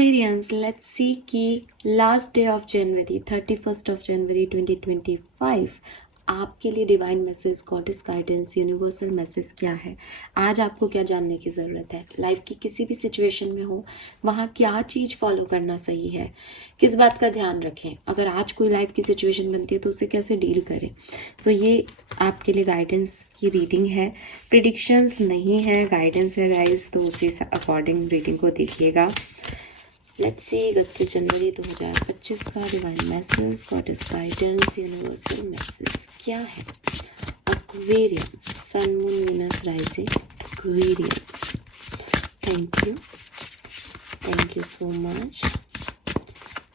Aquarians, let's see कि last day of January 31st of January 2025 आपके लिए divine message, goddess guidance, universal message क्या है। आज आपको क्या जानने की ज़रूरत है। लाइफ की किसी भी सिचुएशन में हो वहाँ क्या चीज़ फॉलो करना सही है, किस बात का ध्यान रखें, अगर आज कोई लाइफ की सिचुएशन बनती है तो उसे कैसे डील करें। सो ये आपके लिए गाइडेंस की रीडिंग है, प्रिडिक्शंस नहीं है, गाइडेंस है गाइस, तो उसी अकॉर्डिंग रीडिंग को देखिएगा। लेट्स सी 31 जनवरी 2025 का divine message, goddess guidance, universal message क्या है। Aquarians, sun moon Venus rising Aquarians. Thank you so much.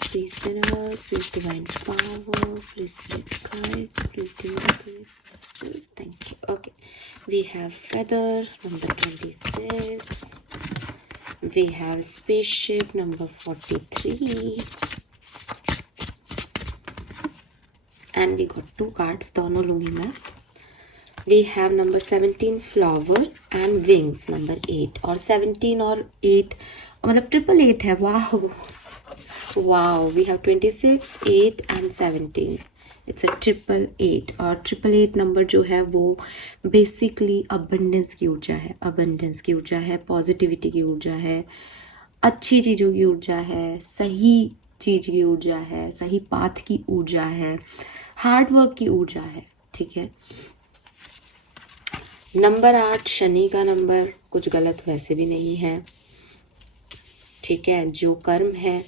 Please universe, please divine power, please spirit guides, please give me message. Thank you. Okay, we have feather number 26. We have spaceship number 43 and we got two cards, दोनों लूंगी मैं। We have number 17 flower and wings number 8 और 17 और 8 मतलब 888 है। Wow, we have 26, 8 and 17. It's a 888 और 888 number जो है वो बेसिकली अबंडेंस की ऊर्जा है, अबंडेंस की ऊर्जा है, पॉजिटिविटी की ऊर्जा है, अच्छी चीज़ों की ऊर्जा है, सही चीज़ की ऊर्जा है, सही पाथ की ऊर्जा है, हार्ड वर्क की ऊर्जा है। ठीक है, नंबर 8 शनि का नंबर, कुछ गलत वैसे भी नहीं है। ठीक है, जो कर्म है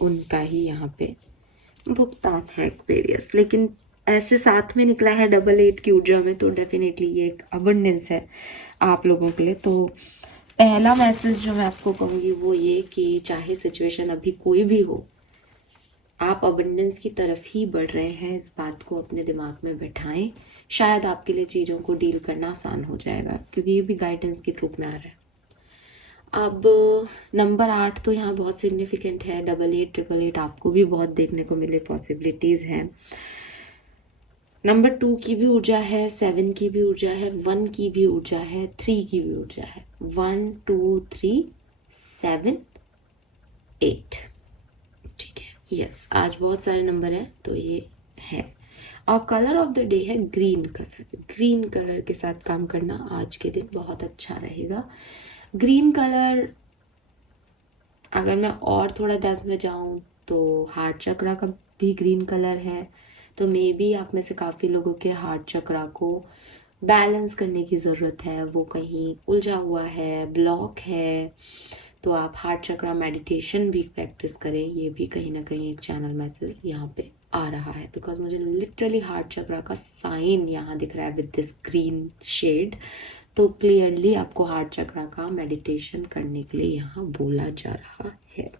उनका ही यहाँ पे भुगतान है एक्वेरियस, लेकिन ऐसे साथ में निकला है 88 की ऊर्जा में, तो डेफिनेटली ये एक अबंडेंस है आप लोगों के लिए। तो पहला मैसेज जो मैं आपको कहूँगी वो ये कि चाहे सिचुएशन अभी कोई भी हो, आप अबंडेंस की तरफ ही बढ़ रहे हैं, इस बात को अपने दिमाग में बैठाएं। शायद आपके लिए चीज़ों को डील करना आसान हो जाएगा, क्योंकि ये भी गाइडेंस के रूप में आ रहा है। अब नंबर 8 तो यहाँ बहुत सिग्निफिकेंट है, 88, 888 आपको भी बहुत देखने को मिले पॉसिबिलिटीज़ हैं। नंबर 2 की भी ऊर्जा है, 7 की भी ऊर्जा है, 1 की भी ऊर्जा है, 3 की भी ऊर्जा है। 1 2 3 7 8। ठीक है, यस, आज बहुत सारे नंबर हैं तो ये है। और कलर ऑफ द डे है ग्रीन कलर। ग्रीन कलर के साथ काम करना आज के दिन बहुत अच्छा रहेगा। ग्रीन कलर, अगर मैं और थोड़ा डेप्थ में जाऊं तो हार्ट चक्रा का भी ग्रीन कलर है, तो मे बी आप में से काफ़ी लोगों के हार्ट चक्रा को बैलेंस करने की ज़रूरत है, वो कहीं उलझा हुआ है, ब्लॉक है, तो आप हार्ट चक्रा मेडिटेशन भी प्रैक्टिस करें। ये भी कहीं ना कहीं एक चैनल मैसेज यहाँ पे आ रहा है, बिकॉज मुझे लिटरली हार्ट चक्रा का साइन यहाँ दिख रहा है विद दिस ग्रीन शेड, तो क्लियरली आपको हार्ट चक्रा का मेडिटेशन करने के लिए यहाँ बोला जा रहा है।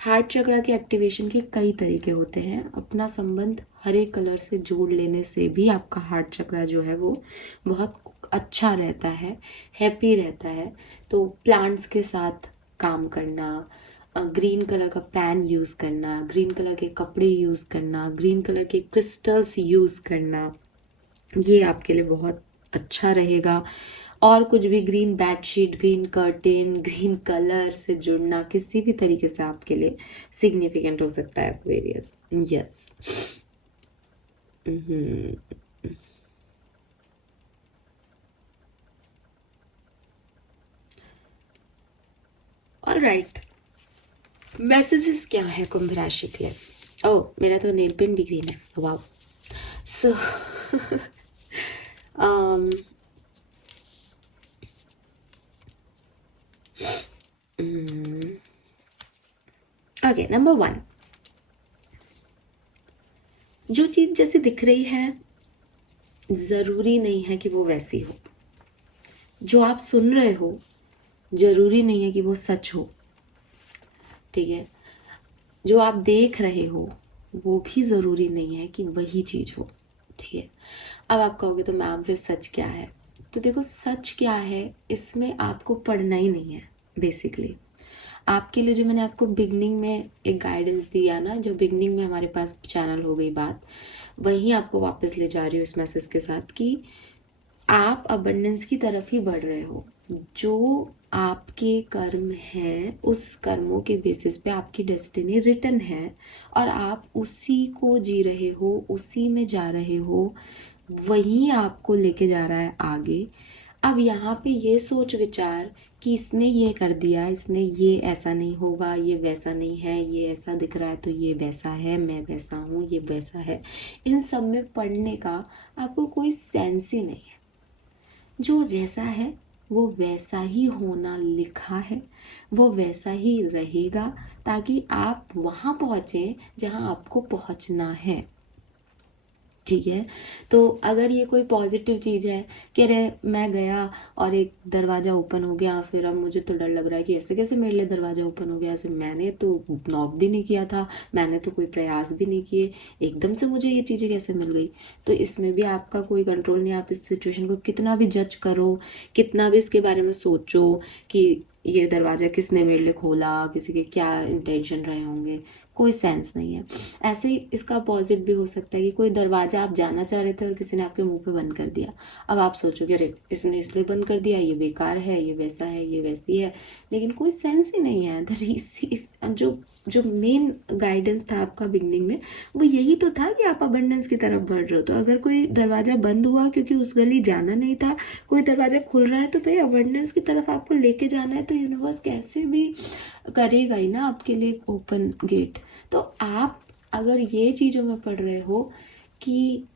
हार्ट चक्रा के एक्टिवेशन के कई तरीके होते हैं। अपना संबंध हरे कलर से जोड़ लेने से भी आपका हार्ट चक्रा जो है वो बहुत अच्छा रहता है, हैप्पी रहता है। तो प्लांट्स के साथ काम करना, ग्रीन कलर का पैन यूज़ करना, ग्रीन कलर के कपड़े यूज़ करना, ग्रीन कलर के क्रिस्टल्स यूज़ करना, ये आपके लिए बहुत अच्छा रहेगा। और कुछ भी, green bedsheet, green curtain, green colour से जुड़ना किसी भी तरीके से आपके लिए सिग्निफिकेंट हो सकता है एक्वेरियस। यस, ऑलराइट, मैसेजेस क्या है कुंभ राशि के लिए। ओह, मेरा तो नेल पेंट भी ग्रीन है, वाओ। सो ओके, नंबर 1, जो चीज जैसे दिख रही है जरूरी नहीं है कि वो वैसी हो। जो आप सुन रहे हो जरूरी नहीं है कि वो सच हो। ठीक है, जो आप देख रहे हो वो भी जरूरी नहीं है कि वही चीज हो। ठीक है, अब आप कहोगे तो मैम फिर सच क्या है। तो देखो, सच क्या है इसमें आपको पढ़ना ही नहीं है। बेसिकली आपके लिए जो मैंने आपको बिगनिंग में एक गाइडेंस दिया ना, जो बिगनिंग में हमारे पास चैनल हो गई बात, वहीं आपको वापस ले जा रही हूँ इस मैसेज के साथ कि आप अबंडेंस की तरफ ही बढ़ रहे हो। जो आपके कर्म हैं उस कर्मों के बेसिस पे आपकी डेस्टिनी रिटन है और आप उसी को जी रहे हो, उसी में जा रहे हो, वही आपको लेके जा रहा है आगे। अब यहाँ पे ये सोच विचार कि इसने ये कर दिया, इसने ये ऐसा नहीं होगा, ये वैसा नहीं है, ये ऐसा दिख रहा है तो ये वैसा है, मैं वैसा हूँ, ये वैसा है, इन सब में पढ़ने का आपको कोई सेंस ही नहीं है। जो जैसा है वो वैसा ही होना लिखा है, वो वैसा ही रहेगा, ताकि आप वहाँ पहुँचे जहाँ आपको पहुँचना है। ठीक है, तो अगर ये कोई पॉजिटिव चीज़ है कि अरे मैं गया और एक दरवाज़ा ओपन हो गया, फिर अब मुझे तो डर लग रहा है कि ऐसे कैसे मेरे लिए दरवाज़ा ओपन हो गया, ऐसे मैंने तो नॉक भी नहीं किया था, मैंने तो कोई प्रयास भी नहीं किए, एकदम से मुझे ये चीज़ें कैसे मिल गई। तो इसमें भी आपका कोई कंट्रोल नहीं। आप इस सिचुएशन को कितना भी जज करो, कितना भी इसके बारे में सोचो कि ये दरवाज़ा किसने मेरे लिए खोला, किसी के क्या इंटेंशन रहे होंगे, कोई सेंस नहीं है। ऐसे ही इसका अपोजिट भी हो सकता है कि कोई दरवाजा आप जाना चाह रहे थे और किसी ने आपके मुंह पे बंद कर दिया। अब आप सोचोगे अरे इसने इसलिए बंद कर दिया, ये बेकार है, ये वैसा है, ये वैसी है, लेकिन कोई सेंस ही नहीं है। जो जो मेन गाइडेंस था आपका बिगनिंग में वो यही तो था कि आप अबंडेंस की तरफ बढ़ रहे हो। तो अगर कोई दरवाजा बंद हुआ क्योंकि उस गली जाना नहीं था, कोई दरवाजा खुल रहा है तो भाई अबंडेंस की तरफ आपको लेके जाना है, तो यूनिवर्स कैसे भी करेगा ही ना आपके लिए ओपन गेट। तो आप अगर ये चीज़ों में पढ़ रहे हो कि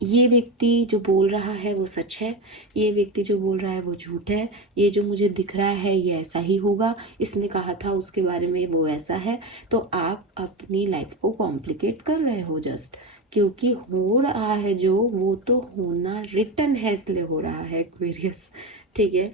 ये व्यक्ति जो बोल रहा है वो सच है, ये व्यक्ति जो बोल रहा है वो झूठ है, ये जो मुझे दिख रहा है ये ऐसा ही होगा, इसने कहा था उसके बारे में वो ऐसा है, तो आप अपनी लाइफ को कॉम्प्लिकेट कर रहे हो जस्ट। क्योंकि हो रहा है जो वो तो होना रिटन है, इसलिए हो रहा है एक्वेरियस। ठीक है,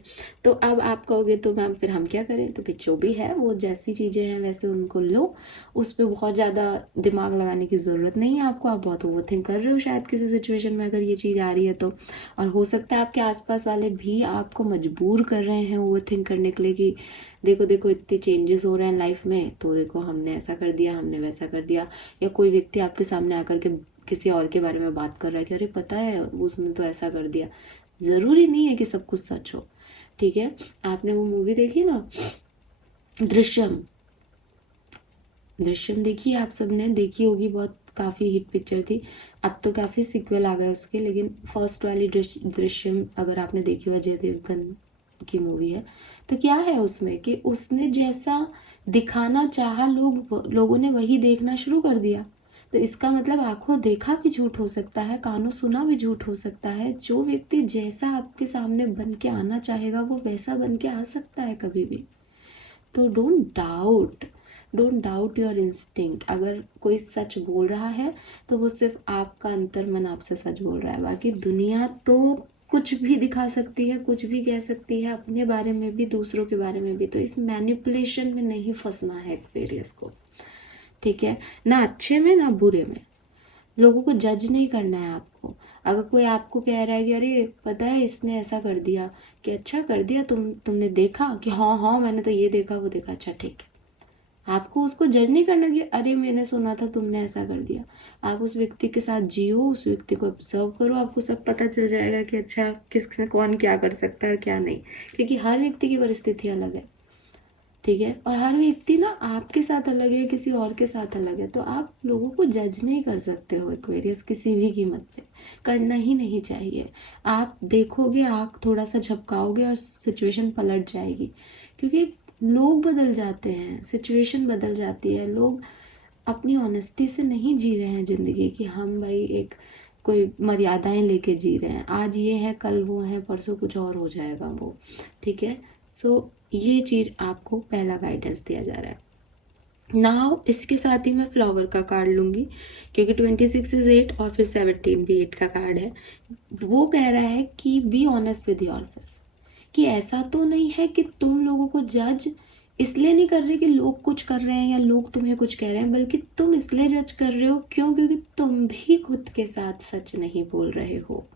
तो अब आप कहोगे तो मैम फिर हम क्या करें? तो फिर जो भी है वो जैसी चीज़ें हैं वैसे उनको लो, उस पर बहुत ज़्यादा दिमाग लगाने की ज़रूरत नहीं है आपको। आप बहुत ओवरथिंक कर रहे हो शायद किसी सिचुएशन में अगर ये चीज़ आ रही है तो, और हो सकता है आपके आसपास वाले भी आपको मजबूर कर रहे हैं ओवरथिंक करने के लिए कि देखो देखो इतने चेंजेस हो रहे हैं लाइफ में, तो देखो हमने ऐसा कर दिया, हमने वैसा कर दिया। या कोई व्यक्ति आपके सामने आकर के किसी और के बारे में बात कर रहा है कि अरे पता है उसने तो ऐसा कर दिया। ज़रूरी नहीं है कि सब कुछ सच हो। ठीक है, आपने वो मूवी देखी ना दृश्यम? दृश्यम देखी आप सबने? देखी होगी, बहुत काफ़ी हिट पिक्चर थी। अब तो काफ़ी सीक्वल आ गए उसके, लेकिन फर्स्ट वाली दृश्यम अगर आपने देखी हो, अजय देवगन की मूवी है, तो क्या है उसमें कि उसने जैसा दिखाना चाहा लोगों ने वही देखना शुरू कर दिया। तो इसका मतलब आंखों देखा भी झूठ हो सकता है, कानों सुना भी झूठ हो सकता है। जो व्यक्ति जैसा आपके सामने बन के आना चाहेगा वो वैसा बन के आ सकता है कभी भी। तो डोंट डाउट योर इंस्टिंक्ट। अगर कोई सच बोल रहा है तो वो सिर्फ आपका अंतर्मन आपसे सच बोल रहा है। बाकी दुनिया तो कुछ भी दिखा सकती है, कुछ भी कह सकती है, अपने बारे में भी दूसरों के बारे में भी। तो इस मैनिपुलेशन में नहीं फंसना है एक्वेरियस को। ठीक है, ना अच्छे में ना बुरे में। लोगों को जज नहीं करना है आपको। अगर कोई आपको कह रहा है कि अरे पता है इसने ऐसा कर दिया, कि अच्छा कर दिया, तुमने देखा? कि हाँ हाँ मैंने तो ये देखा वो देखा। अच्छा ठीक है, आपको उसको जज नहीं करना कि अरे मैंने सुना था तुमने ऐसा कर दिया। आप उस व्यक्ति के साथ जियो, उस व्यक्ति को ऑब्जर्व करो, आपको सब पता चल जाएगा कि अच्छा किसने कौन क्या कर सकता है और क्या नहीं। क्योंकि हर व्यक्ति की परिस्थिति अलग है। ठीक है, और हर व्यक्ति ना आपके साथ अलग है, किसी और के साथ अलग है। तो आप लोगों को जज नहीं कर सकते हो एक्वेरियस, किसी भी कीमत पे करना ही नहीं चाहिए। आप देखोगे, आँख थोड़ा सा झपकाओगे और सिचुएशन पलट जाएगी। क्योंकि लोग बदल जाते हैं, सिचुएशन बदल जाती है, लोग अपनी ऑनेस्टी से नहीं जी रहे हैं ज़िंदगी की। हम भाई एक कोई मर्यादाएं लेके जी रहे हैं, आज ये है कल वो है, परसों कुछ और हो जाएगा वो। ठीक है, सो ये चीज़ आपको पहला गाइडेंस दिया जा रहा है। नाउ इसके साथ ही मैं फ्लावर का कार्ड लूँगी, क्योंकि 26 इज 8 और फिर 17 भी 8 का कार्ड है। वो कह रहा है कि बी ऑनेस्ट विद योरसेल्फ, कि ऐसा तो नहीं है कि तुम लोगों को जज इसलिए नहीं कर रहे कि लोग कुछ कर रहे हैं या लोग तुम्हें कुछ कह रहे हैं, बल्कि तुम इसलिए जज कर रहे हो क्यों? क्योंकि तुम भी खुद के साथ सच नहीं बोल रहे हो।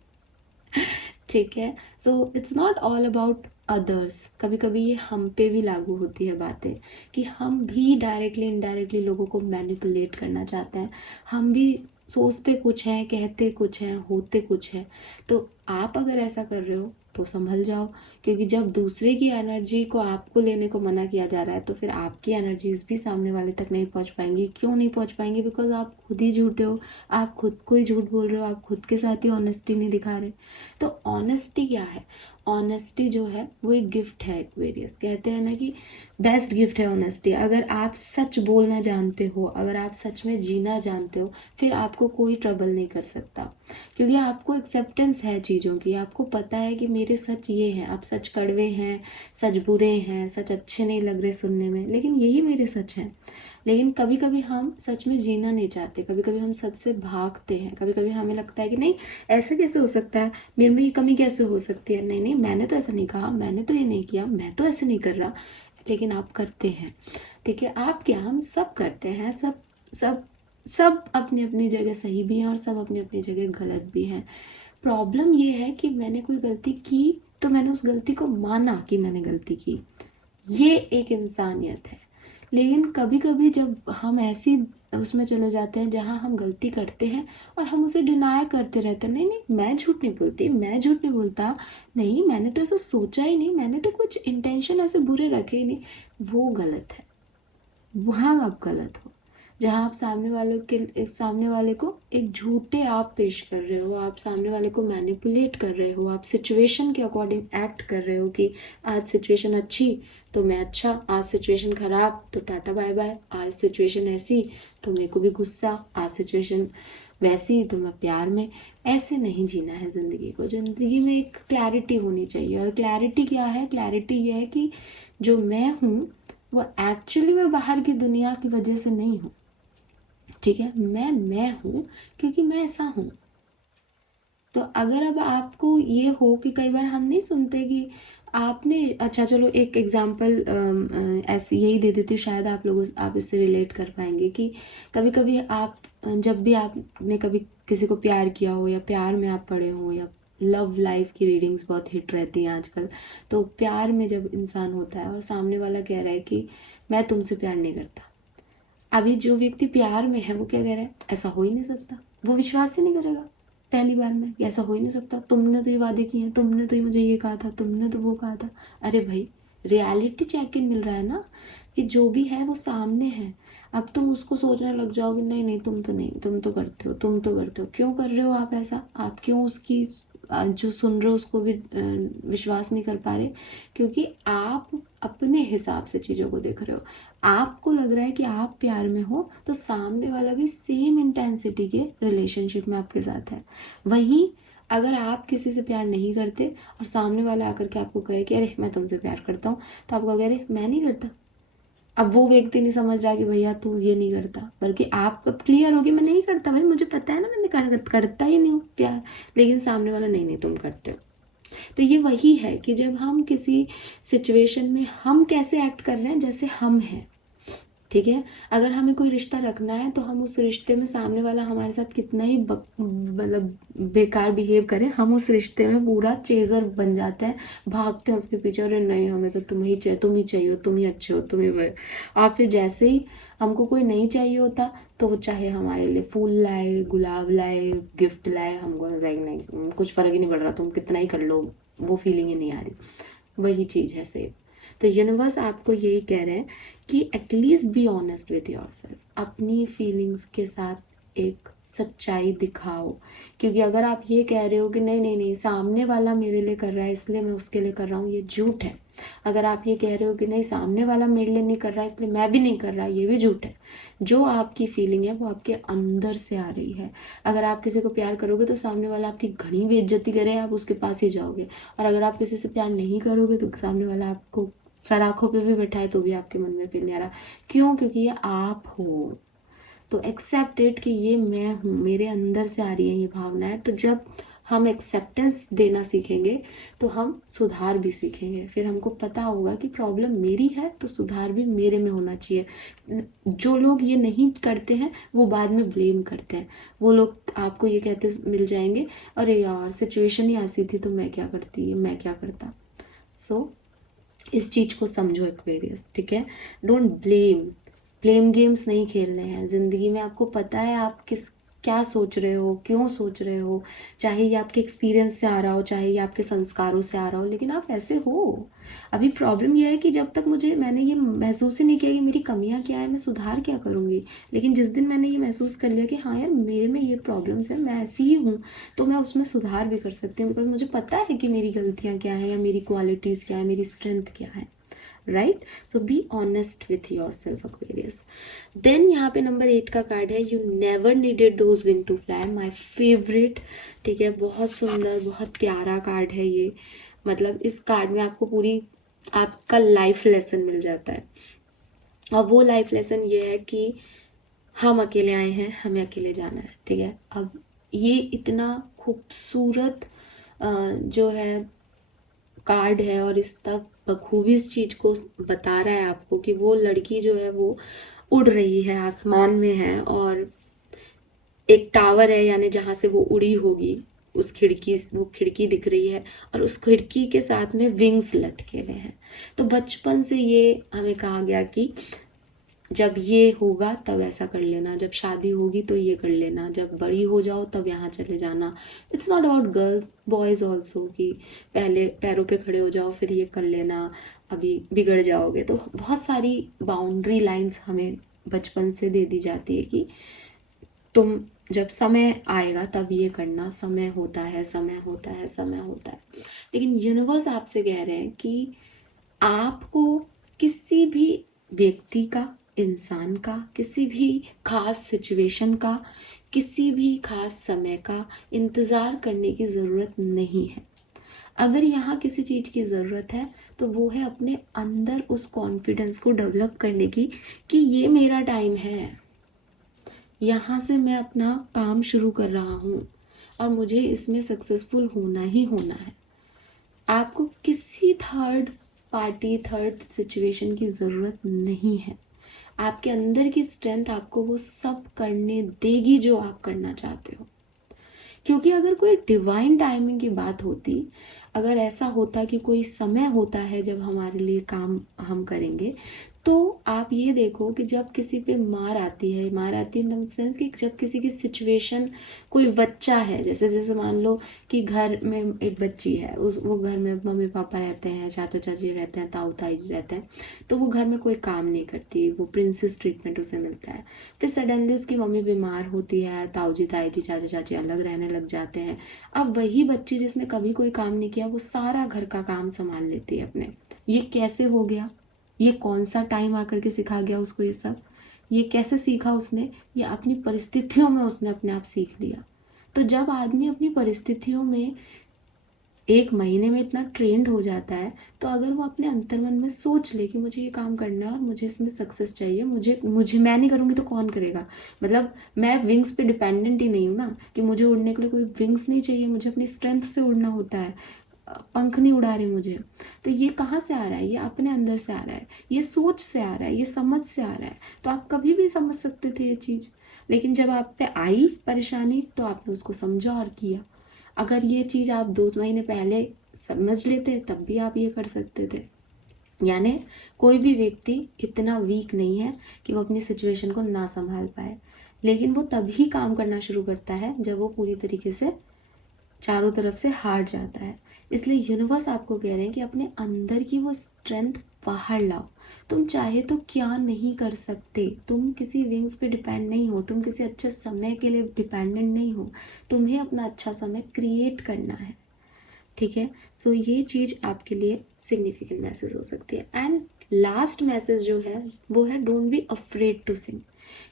ठीक है, so it's not all about others, कभी कभी ये हम पे भी लागू होती है बातें, कि हम भी डायरेक्टली इनडायरेक्टली लोगों को मैनिपुलेट करना चाहते हैं। हम भी सोचते कुछ हैं, कहते कुछ हैं, होते कुछ है। तो आप अगर ऐसा कर रहे हो तो संभल जाओ, क्योंकि जब दूसरे की एनर्जी को आपको लेने को मना किया जा रहा है तो फिर आपकी एनर्जीज भी सामने वाले तक नहीं पहुंच पाएंगी। क्यों नहीं पहुंच पाएंगी? बिकॉज आप खुद ही झूठे हो, आप खुद को ही झूठ बोल रहे हो, आप खुद के साथ ही ऑनेस्टी नहीं दिखा रहे। तो ऑनेस्टी क्या है? ऑनेस्टी जो है वो एक गिफ्ट है। एक्वेरियस कहते हैं ना कि बेस्ट गिफ्ट है ऑनेस्टी। अगर आप सच बोलना जानते हो, अगर आप सच में जीना जानते हो, फिर आपको कोई ट्रबल नहीं कर सकता, क्योंकि आपको एक्सेप्टेंस है चीज़ों की। आपको पता है कि मेरे सच ये हैं, अब सच कड़वे हैं, सच बुरे हैं, सच अच्छे नहीं लग रहे सुनने में, लेकिन यही मेरे सच हैं। लेकिन कभी कभी हम सच में जीना नहीं चाहते, कभी कभी हम सच से भागते हैं, कभी कभी हमें लगता है कि नहीं ऐसे कैसे हो सकता है, मेरे में ये कमी कैसे हो सकती है, नहीं नहीं मैंने तो ऐसा नहीं कहा, मैंने तो ये नहीं किया, मैं तो ऐसे नहीं कर रहा। लेकिन आप करते हैं। ठीक है, आप क्या, हम सब करते हैं। सब सब सब अपनी अपनी जगह सही भी हैं और सब अपनी अपनी जगह गलत भी हैं। प्रॉब्लम ये है कि मैंने कोई गलती की तो मैंने उस गलती को माना कि मैंने गलती की, ये एक इंसानियत है। लेकिन कभी कभी जब हम ऐसी उसमें चले जाते हैं जहाँ हम गलती करते हैं और हम उसे डिनाई करते रहते हैं, नहीं नहीं मैं झूठ नहीं बोलती, मैं झूठ नहीं बोलता, नहीं मैंने तो ऐसा सोचा ही नहीं, मैंने तो कुछ इंटेंशन ऐसे बुरे रखे ही नहीं, वो गलत है। वहाँ आप गलत हो, जहाँ आप सामने वाले को एक झूठे आप पेश कर रहे हो, आप सामने वाले को मैनिपुलेट कर रहे हो, आप सिचुएशन के अकॉर्डिंग एक्ट कर रहे हो कि आज सिचुएशन अच्छी तो मैं अच्छा, आज सिचुएशन खराब तो टाटा बाय बाय, आज सिचुएशन ऐसी तो मेरे को भी गुस्सा, आज सिचुएशन वैसी तो मैं प्यार में। ऐसे नहीं जीना है ज़िंदगी को। ज़िंदगी में एक क्लैरिटी होनी चाहिए, और क्लैरिटी क्या है? क्लैरिटी ये है कि जो मैं हूँ वो एक्चुअली मैं बाहर की दुनिया की वजह से नहीं हूँ। ठीक है, मैं हूँ क्योंकि मैं ऐसा हूँ। तो अगर अब आपको ये हो कि कई बार हम नहीं सुनते कि आपने, अच्छा चलो एक एग्जांपल ऐसे यही दे देती हूँ, शायद आप इससे रिलेट कर पाएंगे कि कभी कभी आप, जब भी आपने कभी किसी को प्यार किया हो या प्यार में आप पड़े हो, या लव लाइफ की रीडिंग्स बहुत हिट रहती हैं आजकल, तो प्यार में जब इंसान होता है और सामने वाला कह रहा है कि मैं तुमसे प्यार नहीं करता, अभी जो व्यक्ति प्यार में है वो क्या कह रहा है? ऐसा हो ही नहीं सकता। वो विश्वास ही नहीं करेगा पहली बार में कि ऐसा हो ही नहीं सकता, तुमने तो ये वादे किए हैं, तुमने तो ये मुझे ये कहा था, तुमने तो वो कहा था। अरे भाई, रियलिटी चेक इन मिल रहा है ना, कि जो भी है वो सामने है। अब तुम उसको सोचने लग जाओगे नहीं नहीं तुम तो नहीं, तुम तो करते हो, तुम तो करते हो। क्यों कर रहे हो आप ऐसा? आप क्यों उसकी जो सुन रहे हो उसको भी विश्वास नहीं कर पा रहे? क्योंकि आप अपने हिसाब से चीज़ों को देख रहे हो। आपको लग रहा है कि आप प्यार में हो, तो सामने वाला भी सेम इंटेंसिटी के रिलेशनशिप में आपके साथ है। वहीं अगर आप किसी से प्यार नहीं करते और सामने वाला आकर के आपको कहे कि अरे मैं तुमसे प्यार करता हूँ, तो आप कहोगे अरे मैं नहीं करता। अब वो व्यक्ति नहीं समझ रहा कि भैया तू ये नहीं करता, बल्कि आप अब क्लियर होगी मैं नहीं करता भाई, मुझे पता है ना, मैंने करता ही नहीं हूँ प्यार। लेकिन सामने वाला नहीं नहीं तुम करते हो। तो ये वही है कि जब हम किसी सिचुएशन में हम कैसे एक्ट कर रहे हैं, जैसे हम हैं। ठीक है, अगर हमें कोई रिश्ता रखना है तो हम उस रिश्ते में सामने वाला हमारे साथ कितना ही मतलब बेकार बिहेव करे, हम उस रिश्ते में पूरा चेजर बन जाते हैं, भागते हैं उसके पीछे, अरे नहीं हमें तो तुम ही चाहिए, तुम ही चाहिए, तुम ही अच्छे हो, तुम ही वो। और फिर जैसे ही हमको कोई नहीं चाहिए होता तो वो चाहे हमारे लिए फूल लाए, गुलाब लाए, गिफ्ट लाए, हमको नहीं कुछ फर्क ही नहीं पड़ रहा, तुम कितना ही कर लो, वो फीलिंग ही नहीं आ रही। वही चीज़ है सेम। तो यूनिवर्स आपको यही कह रहे हैं कि at least be honest with yourself, अपनी फीलिंग्स के साथ एक सच्चाई दिखाओ। क्योंकि अगर आप ये कह रहे हो कि नहीं नहीं नहीं सामने वाला मेरे लिए कर रहा है इसलिए मैं उसके लिए कर रहा हूँ, ये झूठ है। अगर आप ये कह रहे हो कि नहीं सामने वाला मेरे लिए नहीं कर रहा है इसलिए मैं भी नहीं कर रहा, ये भी झूठ है। जो आपकी फीलिंग है वो आपके अंदर से आ रही है। अगर आप किसी को प्यार करोगे तो सामने वाला आपकी घनी बेइज्जती करे, आप उसके पास ही जाओगे। और अगर आप किसी से प्यार नहीं करोगे तो सामने वाला आपको सराखों पे भी बैठाए तो भी आपके मन में फील नहीं आ रहा। क्यों? क्योंकि ये आप हो। तो एक्सेप्ट इट कि ये मैं हूँ, मेरे अंदर से आ रही है ये भावनाएं। तो जब हम एक्सेप्टेंस देना सीखेंगे तो हम सुधार भी सीखेंगे। फिर हमको पता होगा कि प्रॉब्लम मेरी है तो सुधार भी मेरे में होना चाहिए। जो लोग ये नहीं करते हैं वो बाद में ब्लेम करते हैं। वो लोग आपको ये कहते मिल जाएंगे, अरे यार सिचुएशन ही ऐसी थी तो मैं क्या करती, मैं क्या करता। सो इस चीज को समझो एक्वेरियस, ठीक है। डोंट ब्लेम गेम्स नहीं खेलने हैं जिंदगी में। आपको पता है आप क्या सोच रहे हो, क्यों सोच रहे हो, चाहे ये आपके एक्सपीरियंस से आ रहा हो, चाहे ये आपके संस्कारों से आ रहा हो, लेकिन आप ऐसे हो। अभी प्रॉब्लम यह है कि जब तक मैंने ये महसूस ही नहीं किया कि मेरी कमियां क्या है, मैं सुधार क्या करूंगी। लेकिन जिस दिन मैंने ये महसूस कर लिया कि हाँ यार मेरे में ये प्रॉब्लम्स है, मैं ऐसी ही हूँ, तो मैं उसमें सुधार भी कर सकती हूँ, बिकॉज मुझे पता है कि मेरी गलतियाँ क्या है, या मेरी क्वालिटीज़ क्या है, मेरी स्ट्रेंथ क्या है, right. So be honest with your self Aquarius. Then यहाँ पे नंबर 8 का कार्ड है, you never needed those wing to fly, my favourite, ठीक है। बहुत सुंदर, बहुत प्यारा कार्ड है ये। मतलब इस कार्ड में आपको पूरी आपका लाइफ लेसन मिल जाता है, और वो लाइफ लेसन ये है कि हम अकेले आए हैं, हमें अकेले जाना है, ठीक है। अब ये इतना खूबसूरत जो है कार्ड है, और इस तक बखूबी इस चीज को बता रहा है आपको कि वो लड़की जो है वो उड़ रही है, आसमान में है, और एक टावर है, यानी जहां से वो उड़ी होगी, वो खिड़की दिख रही है, और उस खिड़की के साथ में विंग्स लटके हुए हैं। तो बचपन से ये हमें कहा गया कि जब ये होगा तब ऐसा कर लेना, जब शादी होगी तो ये कर लेना, जब बड़ी हो जाओ तब यहाँ चले जाना। It's not about girls, boys also, कि पहले पैरों पे खड़े हो जाओ फिर ये कर लेना, अभी बिगड़ जाओगे। तो बहुत सारी बाउंड्री लाइंस हमें बचपन से दे दी जाती है कि तुम जब समय आएगा तब ये करना, समय होता है, समय होता है, समय होता है। लेकिन यूनिवर्स आपसे कह रहे हैं कि आपको किसी भी व्यक्ति का, इंसान का, किसी भी खास सिचुएशन का, किसी भी खास समय का इंतज़ार करने की ज़रूरत नहीं है। अगर यहाँ किसी चीज़ की ज़रूरत है तो वो है अपने अंदर उस कॉन्फिडेंस को डेवलप करने की कि ये मेरा टाइम है, यहाँ से मैं अपना काम शुरू कर रहा हूँ, और मुझे इसमें सक्सेसफुल होना ही होना है। आपको किसी थर्ड पार्टी, थर्ड सिचुएशन की ज़रूरत नहीं है। आपके अंदर की स्ट्रेंथ आपको वो सब करने देगी जो आप करना चाहते हो। क्योंकि अगर कोई डिवाइन टाइमिंग की बात होती, अगर ऐसा होता कि कोई समय होता है जब हमारे लिए काम हम करेंगे, तो आप ये देखो कि जब किसी पे मार आती है, मार आती है इन द सेंस कि जब किसी की सिचुएशन, कोई बच्चा है, जैसे जैसे मान लो कि घर में एक बच्ची है, वो घर में मम्मी पापा रहते हैं, चाचा चाची रहते हैं, ताऊ ताई जी रहते हैं, तो वो घर में कोई काम नहीं करती, वो प्रिंसेस ट्रीटमेंट उसे मिलता है। फिर सडनली उसकी मम्मी बीमार होती है, ताऊ जी ताई जी चाचा चाची अलग रहने लग जाते हैं। अब वही बच्ची जिसने कभी कोई काम नहीं किया, वो सारा घर का काम संभाल लेती है अपने। ये कैसे हो गया? ये कौन सा टाइम आकर के सिखा गया उसको ये सब? ये कैसे सीखा उसने? ये अपनी परिस्थितियों में उसने अपने आप सीख लिया। तो जब आदमी अपनी परिस्थितियों में एक महीने में इतना ट्रेंड हो जाता है, तो अगर वो अपने अंतर्मन में सोच ले कि मुझे ये काम करना है और मुझे इसमें सक्सेस चाहिए, मुझे मुझे मैं नहीं करूँगी तो कौन करेगा? मतलब मैं विंग्स पे डिपेंडेंट ही नहीं हूँ ना, कि मुझे उड़ने के लिए कोई विंग्स नहीं चाहिए, मुझे अपनी स्ट्रेंथ से उड़ना होता है। पंख नहीं उड़ा रहे मुझे। तो ये कहाँ से आ रहा है? ये अपने अंदर से आ रहा है, ये सोच से आ रहा है, ये समझ से आ रहा है। तो आप कभी भी समझ सकते थे ये चीज़, लेकिन जब आप पे आई परेशानी तो आपने उसको समझा और किया। अगर ये चीज़ आप 2 महीने पहले समझ लेते तब भी आप ये कर सकते थे। यानी कोई भी व्यक्ति इतना वीक नहीं है कि वो अपनी सिचुएशन को ना संभाल पाए, लेकिन वो तभी काम करना शुरू करता है जब वो पूरी तरीके से चारों तरफ से हार जाता है। इसलिए यूनिवर्स आपको कह रहे हैं कि अपने अंदर की वो स्ट्रेंथ बाहर लाओ। तुम चाहे तो क्या नहीं कर सकते, तुम किसी विंग्स पे डिपेंड नहीं हो, तुम किसी अच्छे समय के लिए डिपेंडेंट नहीं हो, तुम्हें अपना अच्छा समय क्रिएट करना है, ठीक है। सो ये चीज़ आपके लिए सिग्निफिकेंट मैसेज हो सकती है। एंड लास्ट मैसेज जो है वो है don't be afraid to sing.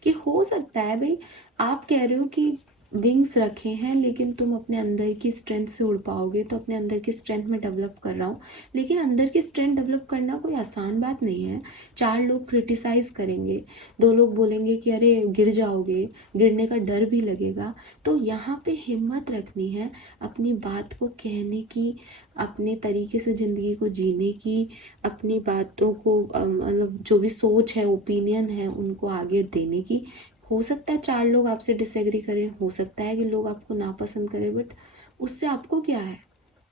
कि हो सकता है भाई आप कह रहे हो कि विंग्स रखे हैं, लेकिन तुम अपने अंदर की स्ट्रेंथ से उड़ पाओगे, तो अपने अंदर की स्ट्रेंथ में डेवलप कर रहा हूँ। लेकिन अंदर की स्ट्रेंथ डेवलप करना कोई आसान बात नहीं है। 4 लोग क्रिटिसाइज करेंगे, 2 लोग बोलेंगे कि अरे गिर जाओगे, गिरने का डर भी लगेगा। तो यहाँ पे हिम्मत रखनी है अपनी बात को कहने की, अपने तरीके से ज़िंदगी को जीने की, अपनी बातों को मतलब जो भी सोच है, ओपिनियन है, उनको आगे देने की। हो सकता है 4 लोग आपसे डिसएग्री करें, हो सकता है कि लोग आपको नापसंद करें, बट उससे आपको क्या है?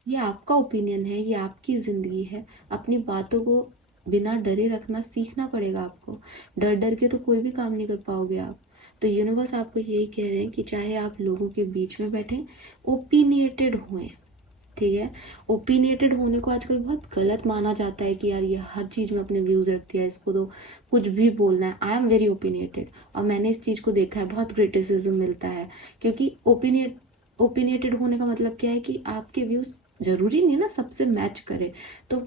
ये आपका ओपिनियन है, ये आपकी ज़िंदगी है। अपनी बातों को बिना डरे रखना सीखना पड़ेगा आपको। डर डर के तो कोई भी काम नहीं कर पाओगे आप। तो यूनिवर्स आपको यही कह रहे हैं कि चाहे आप लोगों के बीच में बैठें, ओपिनिएटेड हुए, ठीक है। ओपिनिएटेड होने को आजकल बहुत गलत माना जाता है कि यार ये हर चीज़ में अपने व्यूज़ रखती है, इसको तो कुछ भी बोलना है। आई एम वेरी ओपिनिएटेड, और मैंने इस चीज़ को देखा है, बहुत क्रिटिसिज्म मिलता है, क्योंकि ओपिनिएटेड होने का मतलब क्या है कि आपके व्यूज़ जरूरी नहीं ना सबसे मैच करे। तो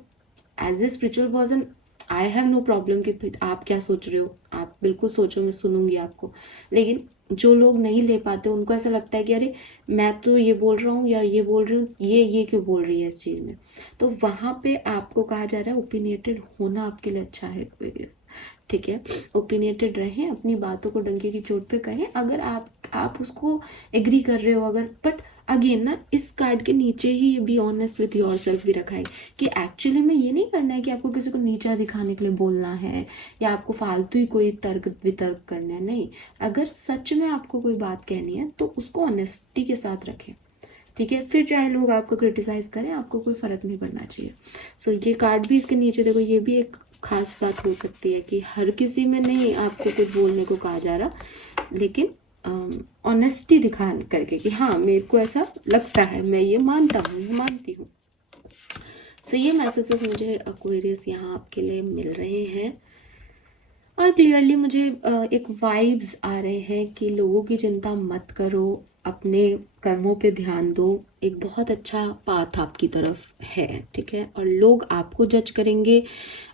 as a spiritual person I have no problem कि फिर आप क्या सोच रहे हो, आप बिल्कुल सोचो, मैं सुनूंगी आपको। लेकिन जो लोग नहीं ले पाते उनको ऐसा लगता है कि अरे मैं तो ये बोल रहा हूँ या ये बोल रही हूँ, ये क्यों बोल रही है इस चीज़ में। तो वहाँ पे आपको कहा जा रहा है ओपिनिएटेड होना आपके लिए अच्छा है एक्वेरियस, ठीक है। ओपिनिएटेड रहें, अपनी बातों को डंके की चोट पे कहें अगर आप उसको एग्री कर रहे हो। अगर बट अगेन ना, इस कार्ड के नीचे ही be honest with your self भी रखा है कि एक्चुअली में ये नहीं करना है कि आपको किसी को नीचा दिखाने के लिए बोलना है या आपको फालतू ही कोई तर्क वितर्क करना है। नहीं, अगर सच में आपको कोई बात कहनी है तो उसको ऑनेस्टी के साथ रखें, ठीक है। फिर चाहे लोग आपको क्रिटिसाइज करें, आपको कोई फर्क नहीं पड़ना चाहिए। सो ये कार्ड भी इसके नीचे देखो, ये भी एक खास बात हो सकती है कि हर किसी में नहीं आपको कुछ बोलने को कहा जा रहा, लेकिन ऑनेस्टी दिखा करके कि हाँ मेरे को ऐसा लगता है, मैं ये मानता हूँ, मानती हूँ। सो ये मैसेजेस मुझे एक्वेरियस यहाँ आपके लिए मिल रहे हैं, और क्लियरली मुझे एक वाइब्स आ रहे हैं कि लोगों की चिंता मत करो, अपने कर्मों पे ध्यान दो। एक बहुत अच्छा पाथ आपकी तरफ है, ठीक है। और लोग आपको जज करेंगे,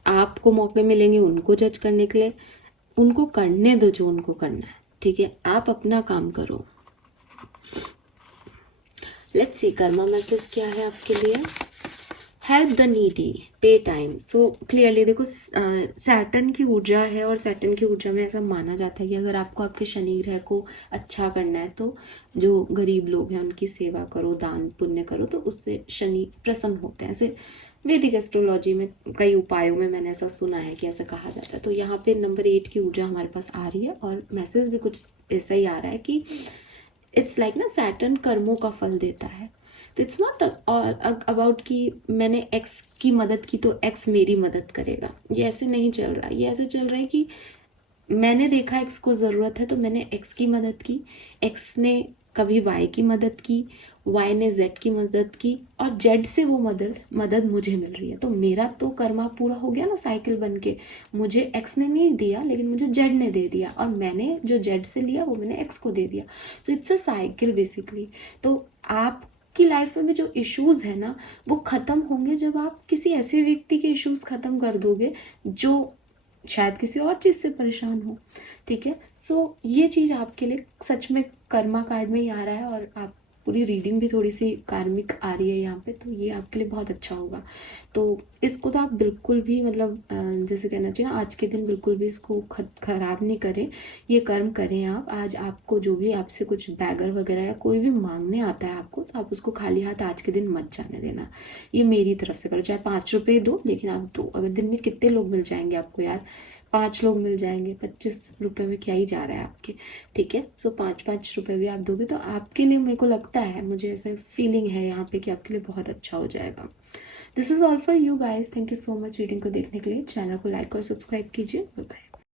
आपको मौके मिलेंगे उनको जज करने के लिए, उनको करने दो जो उनको करना है, ठीक है। आप अपना काम करो। लेट्स सी कर्मा मैसेज क्या है आपके लिए। हेल्प द नीडी, पे टाइम। सो क्लियरली देखो, सैटर्न की ऊर्जा है, और सैटर्न की ऊर्जा में ऐसा माना जाता है कि अगर आपको आपके शनि ग्रह को अच्छा करना है तो जो गरीब लोग हैं उनकी सेवा करो, दान पुण्य करो, तो उससे शनि प्रसन्न होते हैं। ऐसे वैदिक एस्ट्रोलॉजी में कई उपायों में मैंने ऐसा सुना है कि ऐसा कहा जाता है। तो यहाँ पे नंबर 8 की ऊर्जा हमारे पास आ रही है, और मैसेज भी कुछ ऐसा ही आ रहा है कि इट्स लाइक ना, सैटर्न कर्मों का फल देता है। तो इट्स नॉट अबाउट कि मैंने एक्स की मदद की तो एक्स मेरी मदद करेगा, ये ऐसे नहीं चल रहा। ये ऐसे चल रहा है कि मैंने देखा एक्स को ज़रूरत है तो मैंने एक्स की मदद की, एक्स ने कभी वाई की मदद की, वाई ने जेड की मदद की, और जेड से वो मदद मुझे मिल रही है। तो मेरा तो कर्मा पूरा हो गया ना, साइकिल बन के। मुझे एक्स ने नहीं दिया लेकिन मुझे जेड ने दे दिया, और मैंने जो जेड से लिया वो मैंने एक्स को दे दिया। So it's a cycle basically. तो आप की लाइफ में भी जो इश्यूज है ना, वो ख़त्म होंगे जब आप किसी ऐसे व्यक्ति के इश्यूज ख़त्म कर दोगे जो शायद किसी और चीज़ से परेशान हो, ठीक है। सो ये चीज़ आपके लिए सच में कर्मा कार्ड में ही आ रहा है, और आप पूरी रीडिंग भी थोड़ी सी कार्मिक आ रही है यहाँ पे, तो ये आपके लिए बहुत अच्छा होगा। तो इसको तो आप बिल्कुल भी मतलब जैसे कहना चाहिए ना, आज के दिन बिल्कुल भी इसको खराब नहीं करें, ये कर्म करें आप। आज आपको जो भी आपसे कुछ बैगर वगैरह या कोई भी मांगने आता है आपको, तो आप उसको खाली हाथ आज के दिन मत जाने देना। ये मेरी तरफ से करो, चाहे 5 रुपये दो, लेकिन आप दो। अगर दिन में कितने लोग मिल जाएंगे आपको यार, 5 लोग मिल जाएंगे, 25 रुपये में क्या ही जा रहा है आपके, ठीक है। सो 5-5 रुपये भी आप दोगे तो आपके लिए, मेरे को लगता है, मुझे ऐसे फीलिंग है यहाँ पे कि आपके लिए बहुत अच्छा हो जाएगा। This is all for you guys, thank you so much reading को देखने के लिए। चैनल को लाइक और सब्सक्राइब कीजिए। Bye bye.